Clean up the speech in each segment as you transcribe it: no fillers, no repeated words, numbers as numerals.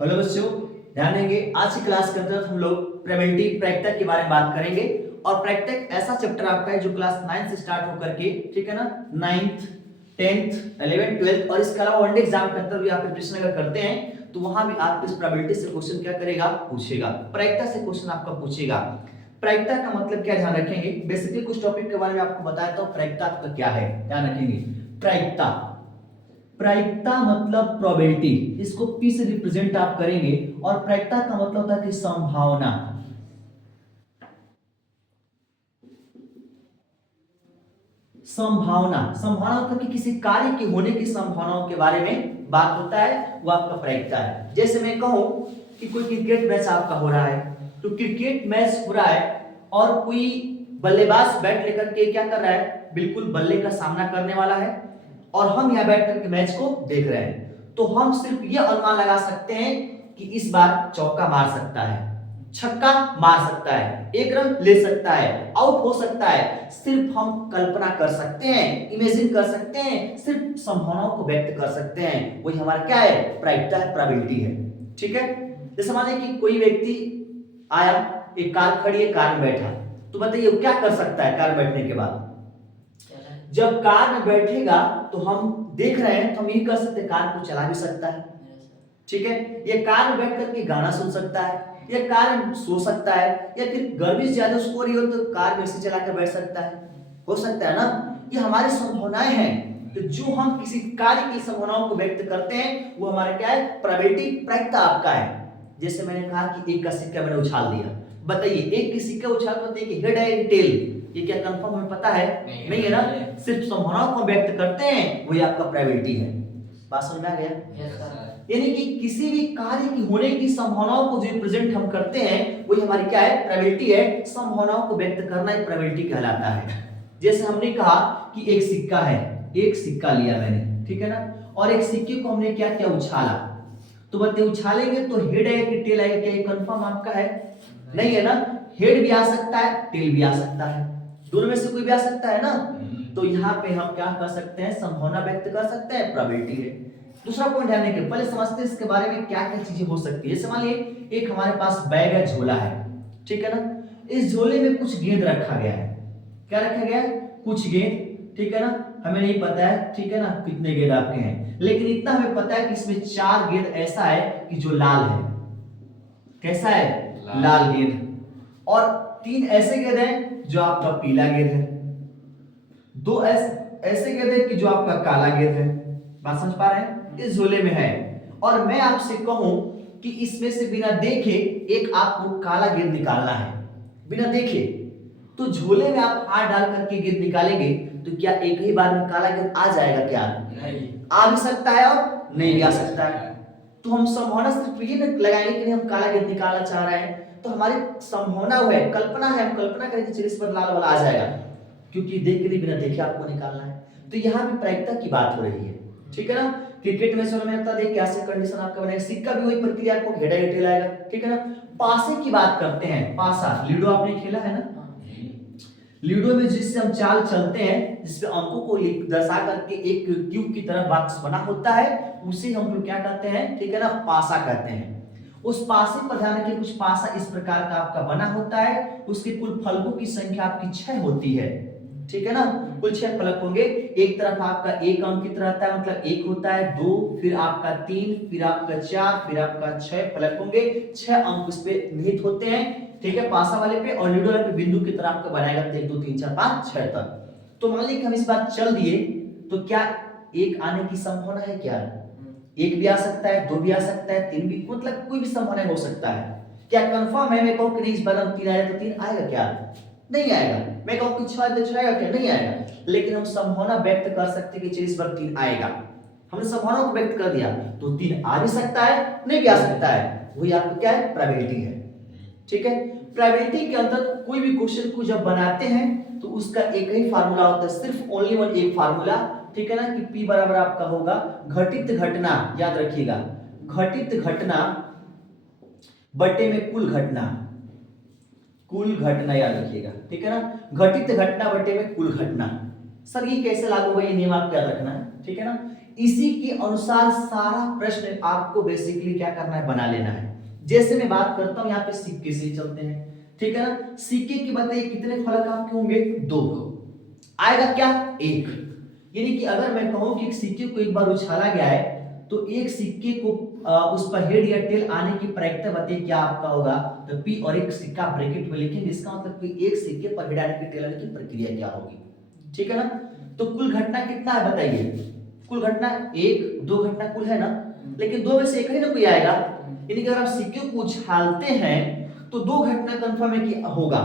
Hello बच्चों, ध्यान देंगे। आज की क्लास के अंदर हम लोग प्रोबेबिलिटी प्रायिकता के बारे में बात करेंगे। और प्रायिकता एक ऐसा चैप्टर आपका है जो क्लास 9 से स्टार्ट होकर के, ठीक है ना, 9th 10th 11th 12th और इसके अलावा वनडे एग्जाम के अंदर भी आप प्रिपरेशन अगर करते हैं तो वहां भी आपको इस प्रोबेबिलिटी से क्वेश्चन क्या करेगा, पूछेगा। प्रायिकता से क्वेश्चन आपका पूछेगा। प्रायिकता का मतलब क्या, ध्यान रखेंगे। बेसिकली कुछ टॉपिक के बारे में आपको बताया तो प्रायिकता आपका क्या है, ध्यान रखेंगे। प्रायिकता प्रायिकता मतलब प्रोबेबिलिटी, इसको पी से रिप्रेजेंट आप करेंगे। और प्रायिकता का मतलब होता है कि संभावना। संभावना संभावना मतलब कि किसी कार्य के होने की संभावनाओं के बारे में बात होता है, वो आपका प्रायिकता है। जैसे मैं कहूं कि कोई क्रिकेट मैच आपका हो रहा है, तो क्रिकेट मैच हो रहा है और कोई बल्लेबाज बैट लेकर के क्या कर रहा है, बिल्कुल बल्ले का सामना करने वाला है और हम यहाँ बैठ करके मैच को देख रहे हैं। तो हम सिर्फ ये अनुमान लगा सकते हैं कि इस बार चौका मार सकता है, छक्का मार सकता है, एक रन ले सकता है, आउट हो सकता है। सिर्फ हम कल्पना कर सकते हैं, इमेजिन कर सकते हैं, सिर्फ संभावनाओं को व्यक्त कर सकते हैं। वही हमारा क्या है, प्रायिकता है, प्रोबेबिलिटी है। ठीक है। जैसे माने कि कोई व्यक्ति आया, एक कार खड़ी है, कार में बैठा, तो बताइए वो क्या कर सकता है कार बैठने के बाद। जब कार में बैठेगा तो हम देख रहे हैं तो हम ये कर सकते हैं, कार को चला भी सकता है। ठीक है। ये कार में बैठ करके गाना सुन सकता है, या कार में सो सकता है, या फिर गर्मी ज्यादा उसको हो रही हो तो कार में से चलाकर बैठ सकता है। हो सकता है ना। ये हमारी संभावनाएं हैं। तो जो हम किसी कार्य की संभावनाओं को व्यक्त करते हैं वो हमारा क्या है, प्रोबेबिलिटी, प्रायिकता आपका है। जैसे मैंने कहा कि एक का सिक्का मैंने उछाल दिया, बताइए एक की सिक्का उछाल कर देखिए हेड है टेल, ये क्या कंफर्म हमें पता है? नहीं है ना। सिर्फ संभावनाओं को व्यक्त करते हैं, वही आपका प्रोबेबिलिटी है। बात समझ में आ गया? यानी कि किसी भी कार्य की होने की संभावनाओं को जो रिप्रेजेंट हम करते हैं वही हमारी क्या है, प्रोबेबिलिटी है। संभावनाओं को व्यक्त करना एक प्रोबेबिलिटी कहलाता है। जैसे हमने कहा कि एक सिक्का है, एक सिक्का लिया मैंने, ठीक है ना, और एक सिक्के को हमने क्या किया, उछाला। तो बताइए उछालेंगे तो हेड है कि टेल आएगा, क्या ये कंफर्म आपका है? नहीं है ना। हेड भी आ सकता है, टेल भी आ सकता है, दोनों में से कोई भी आ सकता है ना। तो यहाँ पे हम क्या कर सकते हैं, संभावना व्यक्त कर सकते हैं, प्रोबेबिलिटी है। दूसरा पॉइंट ध्यान देंगे, पहले समझते हैं इसके बारे में क्या क्या चीजें हो सकती है। जैसे मान लीजिए एक हमारे पास बैग है, झोला है, ठीक है ना। इस झोले में कुछ गेंद रखा गया है। क्या रखा गया है? कुछ गेंद, ठीक है ना। हमें नहीं पता है, ठीक है ना, कितने गेंद आपके हैं, लेकिन इतना हमें पता है कि इसमें 4 गेंद ऐसा है कि जो लाल है। कैसा है? लाल गेंद। और 3 ऐसे गेंद हैं जो आपका पीला गेंद है। 2 ऐसे गेंद है कि जो आपका काला गेंद है। बात समझ पा रहे हैं? इस झोले में है। और मैं आपसे कहूं कि इसमें से बिना देखे एक आपको काला गेंद निकालना है, बिना देखे, तो झोले में आप हाथ डाल करके गेंद निकालेंगे तो क्या एक ही बार में काला गेंद आ जाएगा? क्या नहीं, आ भी सकता है और नहीं भी आ सकता है। तो हम संभावना सिर्फ ये न लगाएंगे कि हम काला गेंद निकालना चाह रहे हैं, तो हमारी संभावना वो है, कल्पना है, हम कल्पना करेंगे चलिए इस पर लाल वाला आ जाएगा, क्योंकि देख के बिना देखे आपको निकालना है। तो यहाँ भी प्रायिकता की बात हो रही है, ठीक है ना। क्रिकेट में चलो मैं बता दें कैसे कंडीशन आपका बनेगा, सिक्का भी वही प्रक्रिया, आपको हेड एंड टेल आएगा, ठीक है ना। पासे की बात करते हैं, पासा, लूडो आपने खेला है ना। लूडो में जिससे हम चाल चलते हैं, जिसपे अंकों को दर्शा करके एक क्यूब की तरह बॉक्स बना होता है, उसे हम लोग क्या कहते हैं, ठीक है ना, पासा कहते हैं। उस पासे पर ध्यान रखिए, कुछ पासा इस प्रकार का आपका बना होता है, उसके कुल फलकों की संख्या आपकी 6 होती है, ठीक है ना। कुल 6 फलक होंगे। एक तरफ आपका एक अंकित रहता है, मतलब 1 होता है, 2, फिर आपका 3, फिर आपका 4, फिर आपका 6 फलक होंगे। 6 अंक उस पे निहित होते हैं, ठीक है, पासा वाले पे। और लूडो वाले पे बिंदु की तरह आपका बनाएगा 1 2 3 4 5 6 तक। तो मान लीजिए कि हम इस बार चल दिए, तो क्या एक आने की संभावना है? क्या एक भी आ सकता है, 2 भी आ सकता है, 3 भी, मतलब कोई भी संभावना हो सकता है। क्या कंफर्म है मैं कहूं कि नहीं इस बार हम 3 आया तो 3 आएगा? क्या नहीं आएगा। मैं कहूं कि 6 आया तो आएगा? क्या नहीं आएगा। लेकिन हम संभावना व्यक्त कर सकते हैं कि चलिए इस बार 3 आएगा। हमने संभावना को व्यक्त कर दिया, तो 3 आ भी सकता है, नहीं भी आ सकता है। वही आपका क्या है, प्रोबेबिलिटी है, ठीक है। प्रोबेबिलिटी के अंदर कोई भी क्वेश्चन को जब बनाते हैं तो उसका एक ही फार्मूला होता है, सिर्फ ओनली वन, एक फार्मूला, ठीक है ना, कि P बराबर आपका होगा घटित घटना, याद रखिएगा, घटित घटना बटे में कुल घटना, कुल घटना याद रखिएगा, ठीक है ना। घटित घटना बटे में कुल घटना। सर ये कैसे लागू होगा, ये नियम आपको याद रखना है, ठीक है ना। इसी के अनुसार सारा प्रश्न आपको बेसिकली क्या करना है, बना लेना है। जैसे मैं बात करता हूं यहाँ पे सिक्के से चलते हैं, ठीक है ना। सिक्के की बताइए कितने फलक आपके होंगे, 2, आएगा क्या, 1। यानी कि अगर मैं कहूं कि सिक्के को एक बार उछाला गया है तो एक सिक्के को उस पर हेड या टेल आने की प्रायिकता बताइए क्या आपका होगा, तो P और एक सिक्का ब्रैकेट में लिखेंगे, इसका मतलब कि एक सिक्के पर हेड आने की टेल आने की प्रक्रिया क्या होगी, ठीक है ना। तो कुल घटना कितना है बताइए, कुल घटना 1 2 घटना कुल है ना, लेकिन 2 में से एक ही ना कोई आएगा। यानी कि अगर आप सिक्के को उछालते हैं तो 2 घटना कंफर्म है कि होगा,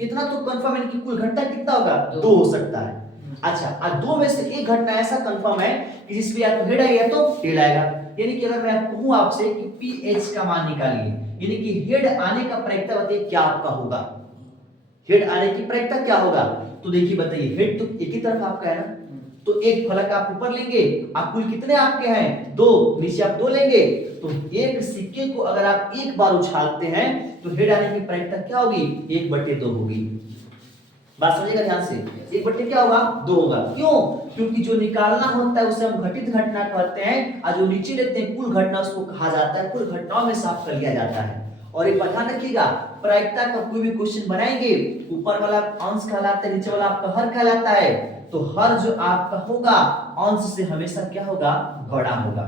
इतना तो कंफर्म है कि कुल घटना कितना होगा, 2 हो सकता है। अच्छा, और 2 में से एक घटना ऐसा कंफर्म है कि जिसमें या तो हेड आएगा तो टेल आएगा। यानी कि अगर मैं कहूं आपसे कि पीएच का मान निकालिए, यानी कि हेड आने का प्रायिकता बताइए क्या आपका होगा, हेड आने की प्रायिकता क्या होगा। तो देखिए बताइए, हेड तो एक ही तरफ आपका है ना, तो एक फलक आप ऊपर लेंगे, आप कुल कितने आपके हैं, 2, नीचे आप 2 लेंगे, तो एक सिक्के को अगर आप एक बार उछालते हैं तो हेड आने की प्रायिकता क्या होगी, 1/2 होगी। बात समझिएगा ध्यान से, 1/2 क्या होगा, 2 होगा। क्यों, क्योंकि जो निकालना होता है उसे हम घटित घटना कहते हैं, और जो नीचे लेते हैं कुल घटना उसको कहा जाता है, कुल घटनाओं में साफ कर लिया जाता है। और एक बात ध्यान रखिएगा, प्रायिकता का कोई भी क्वेश्चन बनाएंगे, ऊपर वाला अंश कहलाता है, नीचे वाला आपका हर कहलाता है, तो हर जो आपका होगा अंश से हमेशा क्या होगा, बड़ा होगा,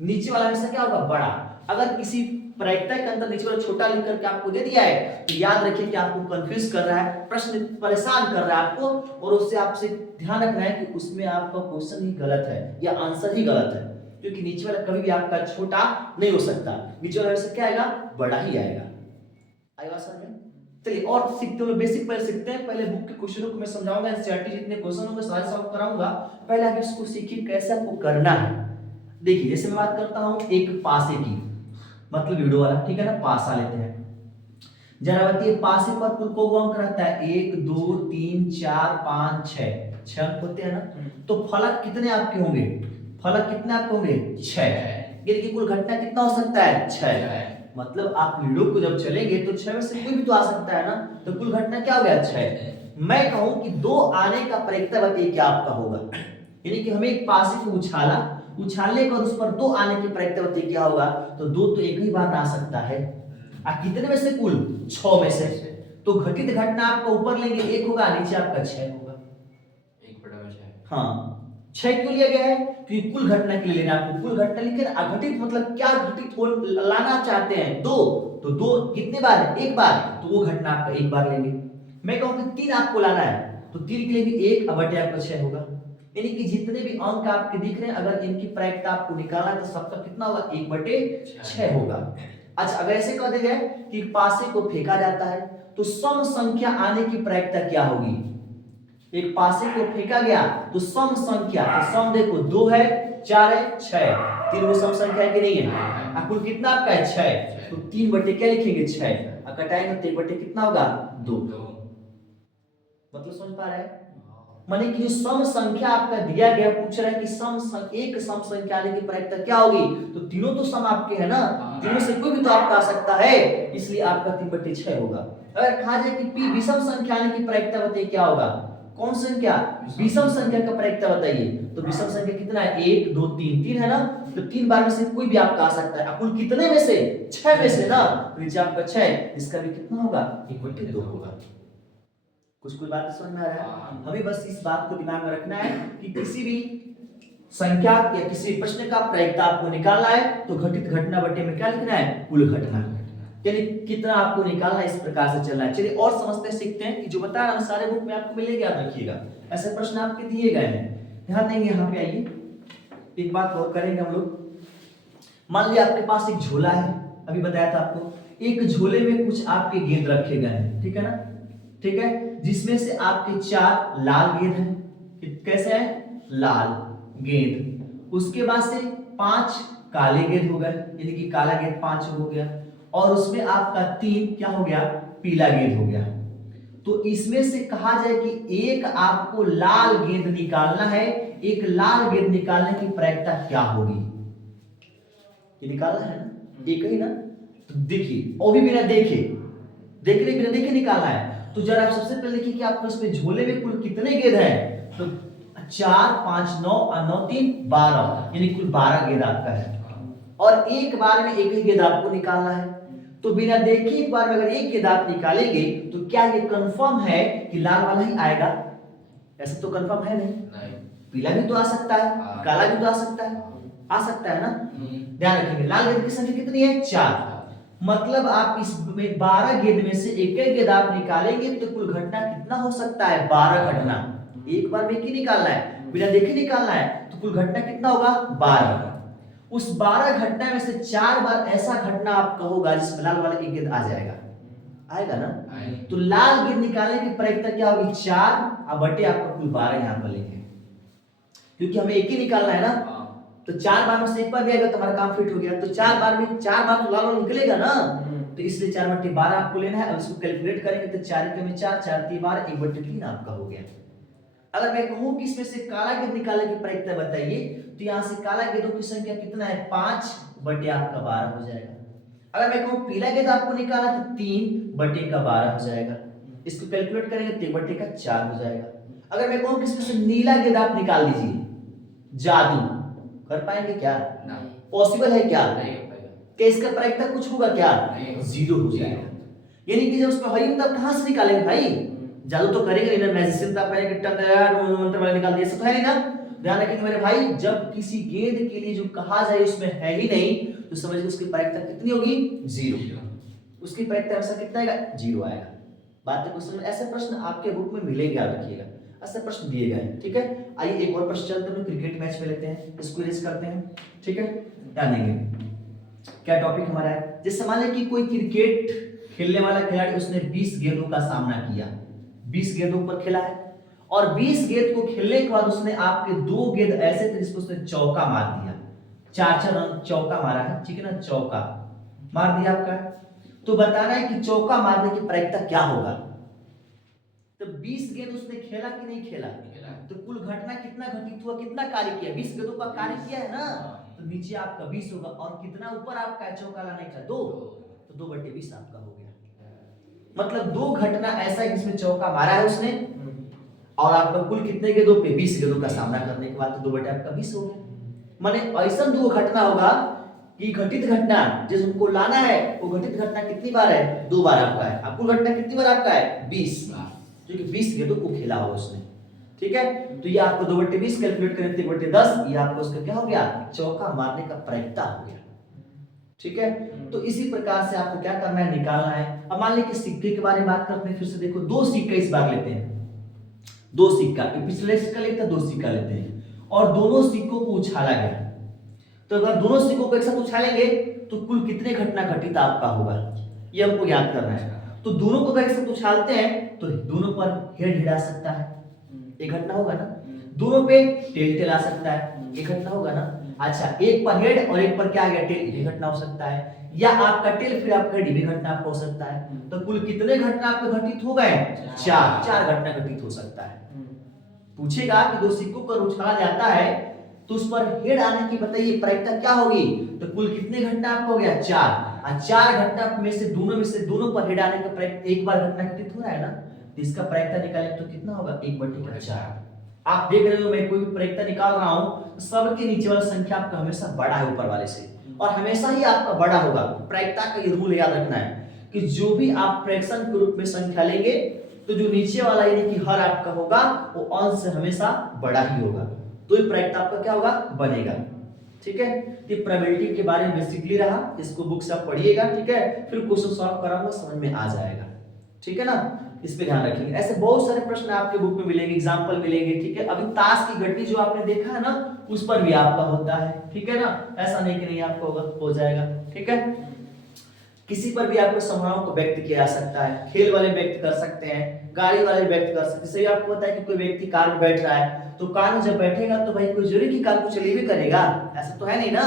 नीचे वाला हमेशा क्या होगा, बड़ा। अगर किसी प्रायिकता के अंदर नीचे वाला छोटा लिख करके आपको दे दिया है तो याद रखिए कि आपको कंफ्यूज कर रहा है, प्रश्न परेशान कर रहा है आपको, और उससे आपसे ध्यान रखना है कि उसमें आपका क्वेश्चन ही गलत है या आंसर ही गलत है, क्योंकि नीचे वाला कभी भी आपका छोटा नहीं हो सकता, नीचे वाला हमेशा क्या आएगा, बड़ा ही आएगा। आएगा समझ में। चलिए और सीखते हैं, बेसिक पहले सीखते हैं, पहले बुक के क्वेश्चनों को मैं समझाऊंगा, एनसीईआरटी जितने क्वेश्चन होंगे सारे सॉल्व कराऊंगा, पहले आप इसको सीखिए कैसे आपको करना है। देखिए जैसे मैं बात करता हूं एक पासे की, मतलब वीडियो वाला, ठीक है ना, पासा लेते हैं, जरा बताइए पासे पर कुल को अंक रहता है, 1 2 3 4 5 6 अंक होते हैं ना, तो फलक कितने आपके होंगे, फलक कितने आपके होंगे, 6। यानी कि कुल घटना कितना हो सकता है, 6। मतलब आप वीडियो को जब चलेंगे तो 6 में से कोई भी तो आ सकता है ना, तो कुल घटना क्या हो गया, 6। मैं कहूं कि 2 आने का प्रायिकता बताइए क्या आपका होगा, यानी कि हमें एक पासे को उछाला, उछालने पर उस पर 2 आने की प्रायिकता बताइए क्या होगा, तो 2 तो एक ही बार आ सकता है, कितने में से, कुल 6 में से, तो घटित घटना आपका ऊपर लेंगे 1 होगा, नीचे आपका 6 होगा, 1/6। हाँ 6 क्यों लिया गया है, क्योंकि कुल घटना के लिए लेना, आपको कुल घटना लिखे ना, अघटित मतलब क्या घटित हो लाना चाहते हैं, 2, तो 2 कितने बार है, 1 बार, तो वो घटना आपका 1 बार लेंगे। मैं कहूँ कि 3 आपको लाना है, तो 3 के लिए भी 1 बटे आपका 6 होगा, यानी कि जितने भी अंक आपके दिख रहे हैं अगर इनकी प्रायिकता आपको निकालना है तो सबका कितना होगा, 1/6 होगा। अच्छा अगर ऐसे कह दिया जाए कि पासे को फेंका जाता है तो सम संख्या आने की प्रायिकता क्या होगी, एक पासे को फेंका गया तो सम संख्या, तो सम देखो 2 है 4 है 6, 3 वो सम संख्या है कि नहीं है, कुल कितना आपका है, 6, तो 3 बटे क्या लिखेंगे, 6, और कटाएंगे तो 1 बटे कितना होगा, 2। मतलब समझ पा रहे हैं, माने कि सम संख्या आपका दिया गया, पूछ रहा है कि एक सम संख्या आने की प्रायिकता क्या होगी, तो तीनों तो सम आपके है ना, तीनों से कोई भी तो आपका आ सकता है, इसलिए आपका 3/6 होगा। अगर कहा जाए कि p विषम संख्या आने की प्रायिकता बताइए क्या होगा, कौन संख्या, विषम संख्या का प्रायिकता बताइए, तो विषम संख्या कितना है, 1 2 3, 3 है ना, तो 3 बार में से कोई भी आपका आ सकता है, कुल कितने में से, 6 में से ना, नीचे आपका 6, इसका भी कितना होगा, 1/2 होगा। कुछ कोई बात समझ में आ रहा है, हमें बस इस बात को दिमाग में रखना है कि किसी भी संख्या या किसी प्रश्न का प्रायिकता आपको निकालना है तो घटित घटना बटे में क्या लिखना है, कुल घटना, यानी कितना आपको निकालना है, इस प्रकार से चलना है। चलिए और समझते सीखते हैं कि जो बता रहा हूं सारे बुक में आपको मिलेगा, याद रखिएगा, ऐसे प्रश्न आपके दिए गए हैं, ध्यान देंगे। यहाँ पे आइए एक बात और करेंगे हम लोग, मान लिया आपके पास एक झोला है, अभी बताया था आपको, एक झोले में कुछ आपके गेंद रखे गए हैं, ठीक है ना, ठीक है, जिसमें से आपके 4 लाल गेंद हैं, कैसे है, लाल गेंद, उसके बाद से 5 काले गेंद हो गए, यानी कि काला गेंद 5 हो गया, और उसमें आपका 3 क्या हो गया, पीला गेंद हो गया। तो इसमें से कहा जाए कि एक आपको लाल गेंद निकालना है, एक लाल गेंद निकालने की प्रायिकता क्या होगी, ये निकालना है ना, एक ही ना, तो देखिए, और भी बिना देखे, देखने बिना देखे निकालना है, तो जरा आप सबसे पहले देखिए कि आपके उसमें झोले में कुल कितने गेंद हैं, तो 4 5 9 और 9 3 12, यानी कुल 12 गेंद आपका है और एक बार में एक ही गेंद आपको निकालना है। तो बिना देखे एक बार में अगर एक गेंद आप निकालेंगे तो क्या ये कंफर्म है कि लाल वाला ही आएगा? ऐसा तो कंफर्म है नहीं। पीला भी तो आ सकता है, काला भी तो आ सकता है, आ सकता है ना। ध्यान रखेंगे लाल गेंद की संख्या कितनी है? 4। मतलब आप इसमें 12 गेंद में से एक एक गेंद आप निकालेंगे तो कुल घटना कितना हो सकता है? 12 घटना। एक बार में एक ही निकालना है, बिना देखे निकालना है, तो कुल घटना कितना होगा? 12। उस 12 घटना में से 4 बार ऐसा घटना आपका होगा जिसमें लाल वाला एक गेंद आ जाएगा, आएगा ना। तो लाल गेंद निकालने की प्रायिकता क्या होगी? 4 और बटे आपका कुल 12 यहाँ पर लेंगे, क्योंकि हमें एक ही निकालना है ना। तो 4 बार में से एक बार भी आएगा तो हमारा काम फिट हो गया। तो 4 बार में 4 बार तो लाल वाला निकलेगा ना, तो इसलिए 4 बटे 12 आपको लेना है। अब इसको कैलकुलेट करेंगे तो 4 के में 4 4 3 12 1 बटे 3 आपका हो गया। अगर मैं कहूं कि इसमें से काला गेंद निकालने की प्रायिकता बताइए तो यहां से काला गेंदों की संख्या कितना है? 5 बटे आपका 12 हो जाएगा। अगर मैं कहूं पीला गेंद आपको निकाला तो 3 बटे का 12 हो जाएगा। इसको कैलकुलेट करेंगे 3 बटे का 4 हो जाएगा। अगर मैं कहूं कि इसमें से नीला गेंद आप निकाल दीजिए, जादू कर पाएंगे क्या? पॉसिबल है क्या? क्या इसका प्रायिकता कुछ होगा क्या? 0 हो जाएगा। यानी कि जब उसमें हरी तब कहां से निकालेंगे भाई? जादू तो करेंगे नहीं ना, मैजिशियन तब कहेंगे टन मंत्र वाला निकाल दिया, ऐसा तो है नहीं ना। ध्यान रखिएगा मेरे भाई, जब किसी गेंद के लिए जो कहा जाए उसमें है ही नहीं तो समझिए उसकी प्रायिकता कितनी होगी? 0। उसकी प्रायिकता हमेशा कितना आएगा? 0 आएगा। बात को समझ। ऐसे प्रश्न आपके बुक में मिलेंगे, याद रखिएगा, ऐसे प्रश्न दिए गए हैं। ठीक है, आइए एक और प्रश्न चलते हैं, क्रिकेट मैच पे लेते हैं, इसको रेस करते हैं। ठीक है, ध्यान देंगे क्या टॉपिक हमारा है। जैसे मान लें कि कोई क्रिकेट खेलने वाला खिलाड़ी उसने 20 गेंदों का सामना किया, 20 गेंदों पर खेला है और 20 गेंद को खेलने के बाद उसने आपके 2 गेंद ऐसे थे जिसको उसने चौका मार दिया, 4 रन चौका मारा है, ठीक है ना, चौका मार दिया आपका। तो बताना है कि चौका मारने की प्रायिकता क्या होगा। तो 20 गेंद उसने खेला कि नहीं खेला? तो कुल घटना कितना घटित हुआ, कितना कार्य किया? 20 गेंदों का कार्य किया है ना, तो नीचे आपका 20 होगा और कितना ऊपर आपका चौका लाने का? 2, तो 2 बटे 20 आपका हो गया। मतलब 2 घटना ऐसा है जिसमें चौका मारा है उसने और आपका कुल कितने गेंदों पे? 20 गेंदों का सामना करने के बाद तो 2 बटे आपका 20 हो गया। माने ऐसा 2 घटना होगा कि घटित घटना जिसको लाना है वो घटित घटना कितनी बार है? 2 बार आपका है। अब कुल घटना कितनी बार आपका है? 20, क्योंकि 20 गेंदों को खेला होगा उसने। ठीक है, तो ये आपको 2 बटे 20 कैलकुलेट करें 3 बटे 10, ये आपको उसका क्या हो गया? चौका मारने का प्रायिकता हो गया। ठीक है, तो इसी प्रकार से आपको क्या करना है? निकालना है। अब मान लीजिए कि सिक्के के बारे में बात करते हैं, फिर से देखो 2 सिक्के इस बार लेते हैं, 2 सिक्का, पिछले सिक्का लेते हैं, 2 सिक्का लेते हैं और दोनों सिक्कों को उछाला गया। तो अगर दोनों सिक्कों को एक साथ उछालेंगे तो कुल कितने घटना घटित आपका होगा, ये हमको याद करना है। तो दोनों को एक साथ उछालते हैं तो दोनों पर हेड हिला सकता है, एक घटना होगा ना। दोनों पे टेल टेल आ सकता है, एक घटना होगा ना। अच्छा, एक पर हेड और एक पर क्या आ गया? टेल, ये घटना हो सकता है। या आपका टेल फिर आपका हेड, ये घटना आपको हो सकता है। तो कुल कितने घटना आपके घटित हो गए? 4 घटना घटित हो सकता है। पूछेगा कि 2 सिक्कों को उछाला जाता है तो उस पर हेड आने की बताइए प्रायिकता क्या होगी। तो कुल कितने घटना आपको हो गया? 4। और 4 घटना में से दोनों पर हेड आने का प्रायिकता एक बार घटना घटित हो रहा है ना, तो इसका प्रायिकता निकालें तो कितना होगा? 1 बटे 4। आप देख रहे हो मैं कोई भी प्रायिकता निकाल रहा हूं तो सबके नीचे वाला संख्या आपका हमेशा बड़ा है ऊपर वाले से, और हमेशा ही आपका बड़ा होगा। प्रायिकता का ये रूल याद रखना है कि जो भी आप फ्रैक्शन के रूप में संख्या लेंगे तो जो नीचे वाला यानी कि हर आपका होगा वो अंश से हमेशा बड़ा ही होगा, तो ये प्रायिकता आपका क्या होगा? बनेगा। ठीक है, तो प्रोबेबिलिटी के बारे में बेसिकली रहा, इसको बुक से आप पढ़िएगा। ठीक है, फिर क्वेश्चन सॉल्व कराऊंगा, समझ में आ जाएगा। ठीक है ना, इस पे ध्यान रखिएगा। ऐसे बहुत सारे प्रश्न आपके बुक में मिलेंगे, एग्जांपल मिलेंगे। ठीक है, अभी ताश की गड्डी जो आपने देखा है ना, उस पर भी आपका होता है। ठीक है ना, ऐसा नहीं कि नहीं आपका होगा, हो जाएगा। ठीक है, किसी पर भी आपको संभावनाओं को व्यक्त किया जा सकता है। खेल वाले व्यक्त कर सकते हैं, गाड़ी वाले व्यक्त कर सकते हैं। जैसे आपको पता है कि कोई व्यक्ति कार में बैठ रहा है तो कार में जब बैठेगा तो भाई कोई जरूरी की कार को चले भी करेगा, ऐसा तो है नहीं ना।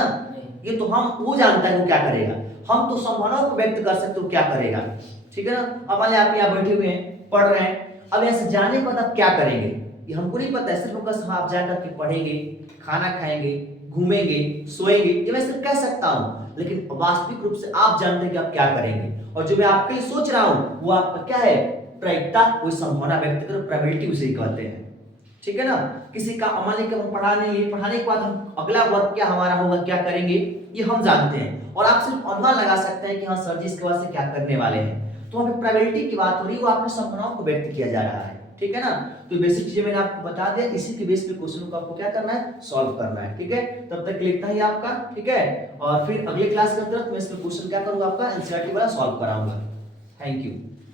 ये तो हम वो जानता है वो क्या करेगा, हम तो संभावनाओं को व्यक्त कर सकते हो क्या करेगा। ठीक है ना, अब मान आप यहाँ बैठे हुए हैं, पढ़ रहे हैं, अब ऐसे जाने के बाद आप क्या करेंगे ये हमको नहीं पता है, सिर्फ बस हाँ आप जाकर के पढ़ेंगे, खाना खाएंगे, घूमेंगे, सोएंगे, ये मैं सिर्फ कह सकता हूँ, लेकिन वास्तविक रूप से आप जानते हैं कि आप क्या करेंगे। और जो मैं आपके लिए सोच रहा हूँ वो आपका क्या है? प्रायिकता, कोई संभावना व्यक्त करो, प्रोबेबिलिटी उसे कहते हैं। ठीक है ना। किसी का मान लीजिए हम पढ़ाने के बाद हम अगला वर्क क्या हमारा होगा, क्या करेंगे, ये हम जानते हैं और आप सिर्फ अनुमान लगा सकते हैं कि हाँ सर जी इसके बाद से क्या करने वाले हैं। तो अभी प्रोबेबिलिटी की बात हो रही है, वो आपने संभावनाओं को व्यक्त किया जा रहा है, ठीक है ना। तो बेसिक चीजें मैंने आपको बता दिया, इसी के बेस पे क्वेश्चन को आपको क्या करना है, सॉल्व करना है, ठीक है। तब तक लिखना ही आपका, ठीक है। और फिर अगले क्लास के अंदर मैं इसमें क्वेश्चन क्या करूंगा, आपका एनसीईआरटी वाला सॉल्व कराऊंगा। Thank you.